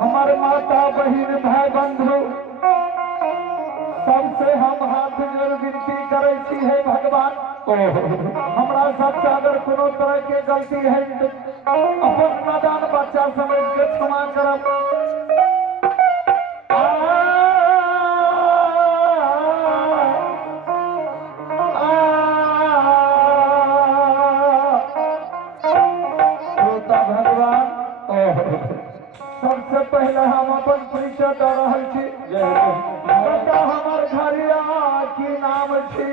हमारे माता बहन भाई बंधु सबसे हम हाथ जोड़ विनती करे छी हे भगवान हमरा सबसे अगर कोनो तरह के गलती है तो अपन नादान बच्चा समझ के क्षमा करब। सबसे पहले हम अपन परिचय दे रहल छी। बता हमर घरिया की नाम छी।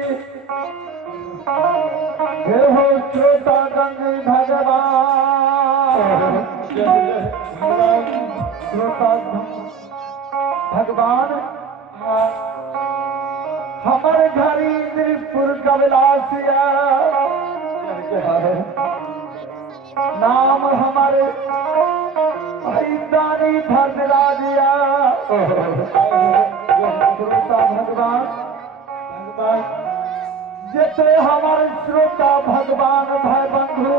हे हो श्रोता गंगे भगवान श्रोता भगवान हमर घरी इंद्रपुर कविलासिया नाम हमारे दानी धर्मराजिया श्रोता भगवान जैसे हमारे श्रोता भगवान भाई बंधु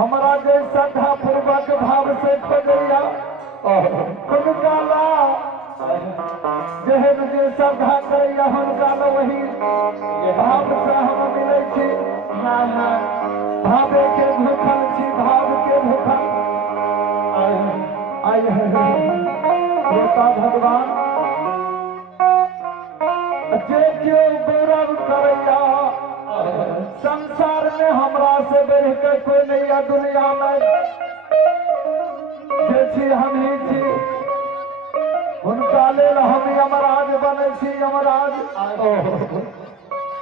हमारा जे श्रद्धा पूर्वक भाव से खोजैया हुनका जेहन जे श्रद्धा करैया हुनका वही भाव से हम मिलै छी। भावे के भूखल छी भाव के भूखल आय श्रोता भगवान जे जो गौरव करैया संसार में हमरा से बढ़ के कोई नहीं है दुनिया में जे छी हम ही छी हुनका लेल हम यमराज बने छी यमराज।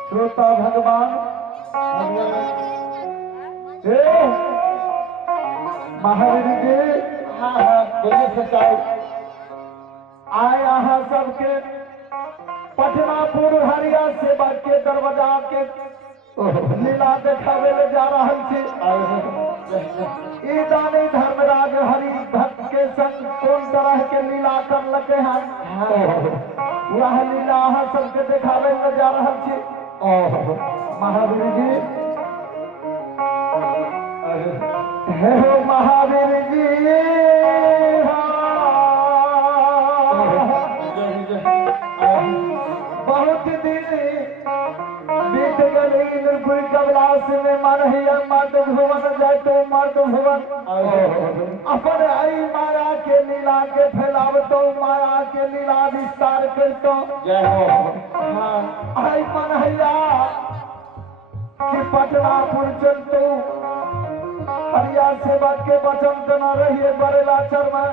श्रोता भगवान महावीर जी आए अहाँ सबके पटनापुर हरिया सेवा के दरवाजा के लीला देखावे ले जा रहल छी। ई दानी धर्मराज हरि भक्त के संग कौन तरह के लीला करलके हैं वह लीला अहाँ सबके देखावे ले जा रहल छी। महावीर जी हे हो महावीर जी बहुत दिन बीत गए इंद्रपुर कविलास में मन ही मर्द भुवन जाए तो मर्द भुवन अपन आई माया के लीला के फैलाव तो माया के लीला विस्तार कर तो आई मन हैया कि पटनापुर चलतो हरिया सेवा के वचन तना रहिए बरेला चरमा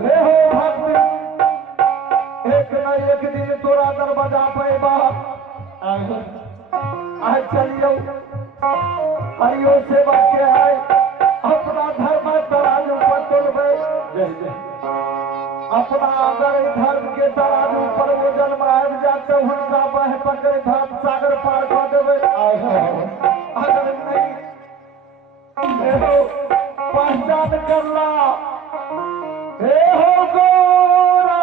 रे हो भक्त एक न एक दिन तोरा दरवाजा पे बाप आज चलियो हरियो सेवा के आए अपना धर्म तराजू पर तोलबे अपना अगर धर्म के तराजू पर वो जन्म आबि जाते हुनका बह पकड़ धर्म सागर पार कर देवे। अगर नहीं पहचान करला हे हो गोरा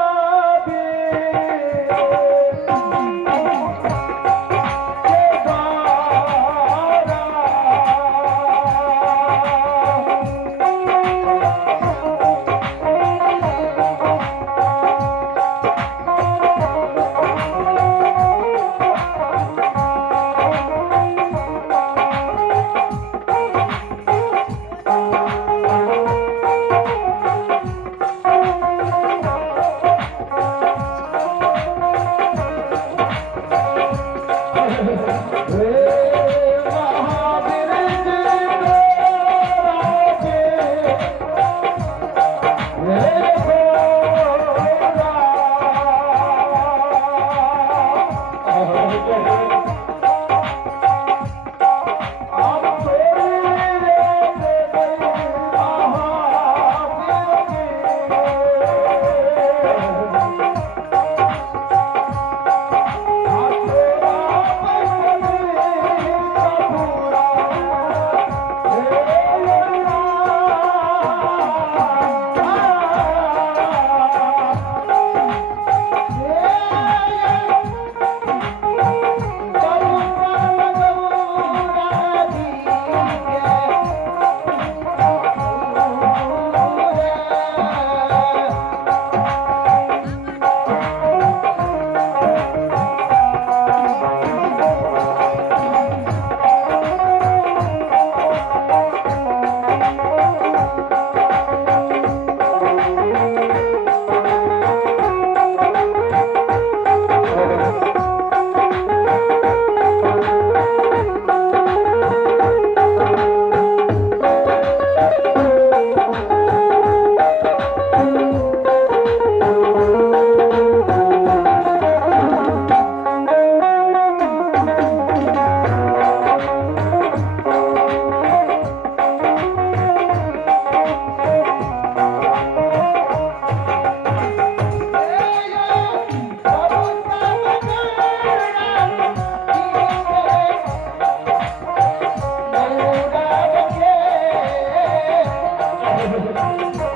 हो